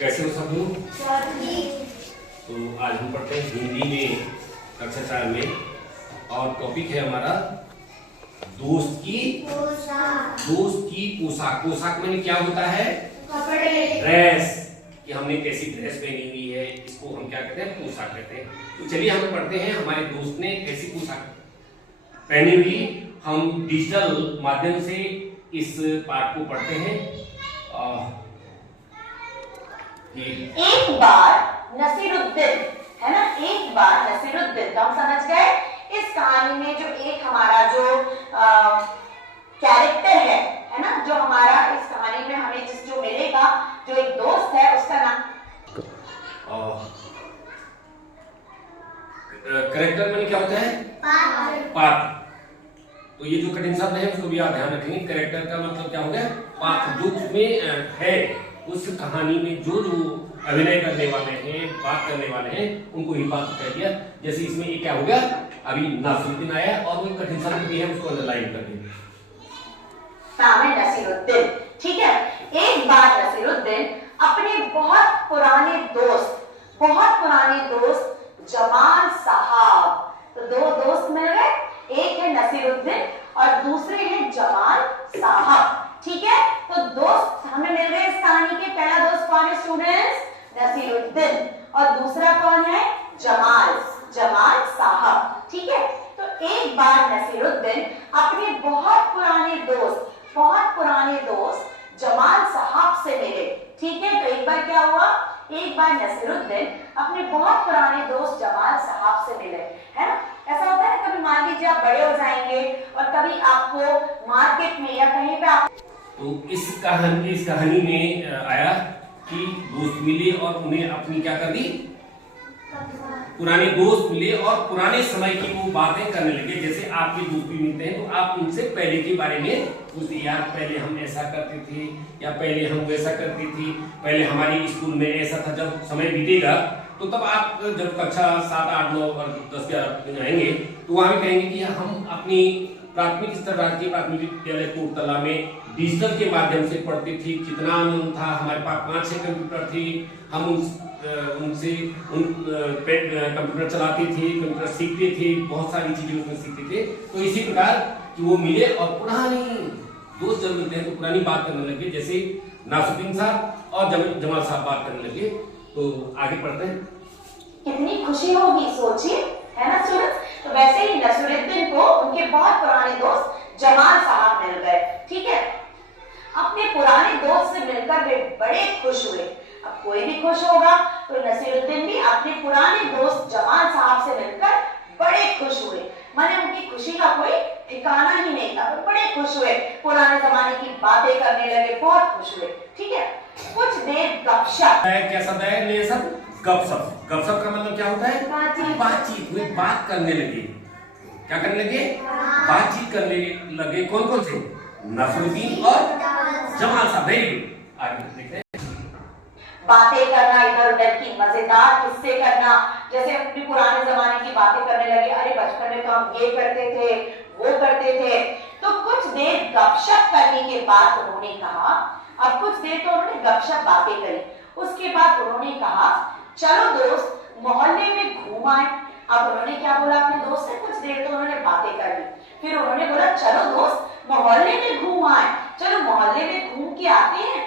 कैसे हो सब लोग? तो आज हम पढ़ते हैं हिंदी में कक्षा 4 में और टॉपिक है हमारा दोस्त की पोशाक। पोशाक में क्या होता है? कपड़े। ड्रेस, कि हमने कैसी ड्रेस पहनी हुई है, इसको हम क्या कहते हैं? पोशाक कहते हैं। तो चलिए हम पढ़ते हैं हमारे दोस्त ने कैसी पोशाक पहनी हुई। हम डिजिटल माध्यम से इस पाठ को पढ़ते हैं। एक बार नसीरुद्दीन, है ना, एक बार नसीरुद्दीन, तो हम समझ गए इस कहानी में जो एक हमारा जो कैरेक्टर है ना, जो हमारा इस कहानी में हमें जो मिलेगा, जो एक दोस्त है, उसका नाम कैरेक्टर में क्या होता है? पात्र। तो ये जो कठिन शब्द है उसको भी आप ध्यान रखेंगे। कैरेक्टर का मतलब क्या हो गया? पात्र। जो उसमें है उस कहानी में जो अभिनय करने वाले हैं, बात करने वाले हैं, उनको ही पात्र कह दिया। जैसे इसमें ये क्या हो गया, अभी नसीरुद्दीन आया और वो कठिन शब्द भी है, उसको अंडरलाइन कर देंगे। नाम है नसीरुद्दीन, ठीक है। एक बार नसीरुद्दीन अपने बहुत पुराने दोस्त जमाल साहब, तो दो दोस्त मिल गए, एक है नसीरुद्दीन और दूसरे हैं जमाल साहब, ठीक है। तो दोस्त हमें मिल गए इस कहानी के। पहला दोस्त कौन है स्टूडेंट्स? नसीरुद्दीन। और दूसरा कौन है? जमाल साहब, ठीक है। तो एक बार नसीरुद्दीन अपने बहुत पुराने दोस्त जमाल साहब से मिले, ठीक है। तो एक बार क्या हुआ, एक बार नसीरुद्दीन अपने बहुत पुराने दोस्त जमाल साहब से मिले, है ना। ऐसा होता है ना, कभी मान लीजिए आप बड़े हो जाएंगे और कभी आपको मार्केट में या कहीं पे आप, तो इस कहानी में आया कि दोस्त मिले और उन्हें अपनी क्या कर दी? पुराने दोस्त मिले और पुराने समय की वो बातें करने लगे। जैसे आपके दोस्त भी मिलते हैं तो आप उनसे पहले के बारे में पूछते, यार पहले हम ऐसा करते थे या पहले हम वैसा करती थी, पहले हमारी स्कूल में ऐसा था। जब समय बीतेगा तो तब आप जब कक्षा 7, 8, 9 और 10, 11 में आएंगे तो वहां भी कहेंगे कि हम अपनी प्राथमिक स्तर राजकीय प्राथमिक विद्यालय कोटतला में डिजिटल के माध्यम से पढ़ते थे। कितना आनंद था, हमारे पास 5-6 कंप्यूटर थे, हम उनसे कंप्यूटर चलाते थे, कंप्यूटर सीखते थे, बहुत सारी चीजें उसमें सीखते थे। तो इसी प्रकार कि वो मिले और पुरानी दोस्त जब मिलते हैं तो पुरानी बात करने लगे। जैसे नसीरुद्दीन साहब और जमाल साहब बात करने लगे। तो आगे पढ़ते हैं। कितनी खुशी होगी सोचिए, है ना स्टूडेंट्स। तो वैसे ही नसीरुद्दीन को उनके बहुत पुराने दोस्त जमाल साहब मिल गए, ठीक है। अपने पुराने दोस्त से मिलकर वे बड़े खुश हुए। अब कोई भी खुश होगा तो नसीरुद्दीन भी अपने पुराने दोस्त जमाल साहब से मिलकर बड़े खुश हुए। माने उनकी खुशी का कोई ठिकाना ही नहीं था, वो बड़े खुश हुए, पुराने जमाने की बातें करने लगे, बहुत खुश हुए, ठीक है। कुछ देर गपशप, क्या शब्द है? नया शब्द गपशप। गपशप का मतलब क्या होता है? बातचीत। वे बात करने लगे। क्या करने लगे? बातचीत करने लगे। कौन कौन से? नसीरुद्दीन और जमाल साहब। Very good. आगे देखते हैं। बातें करना, इधर उधर की मजेदार किस्से करना, जैसे अपने पुराने जमाने की बातें करने लगे। अरे बचपन में तो हम ये करते थे, वो करते थे। तो कुछ देर गपशप करने के बाद उन्होंने कहा, अब कुछ देर तो उन्होंने गपशप बातें करी, उसके बाद उन्होंने कहा चलो दोस्त मोहल्ले में घूम आए। अब उन्होंने क्या बोला अपने दोस्त से? कुछ देर तो उन्होंने बातें कर ली, फिर उन्होंने बोला चलो दोस्त मोहल्ले में घूम आए, चलो मोहल्ले में घूम के आते हैं।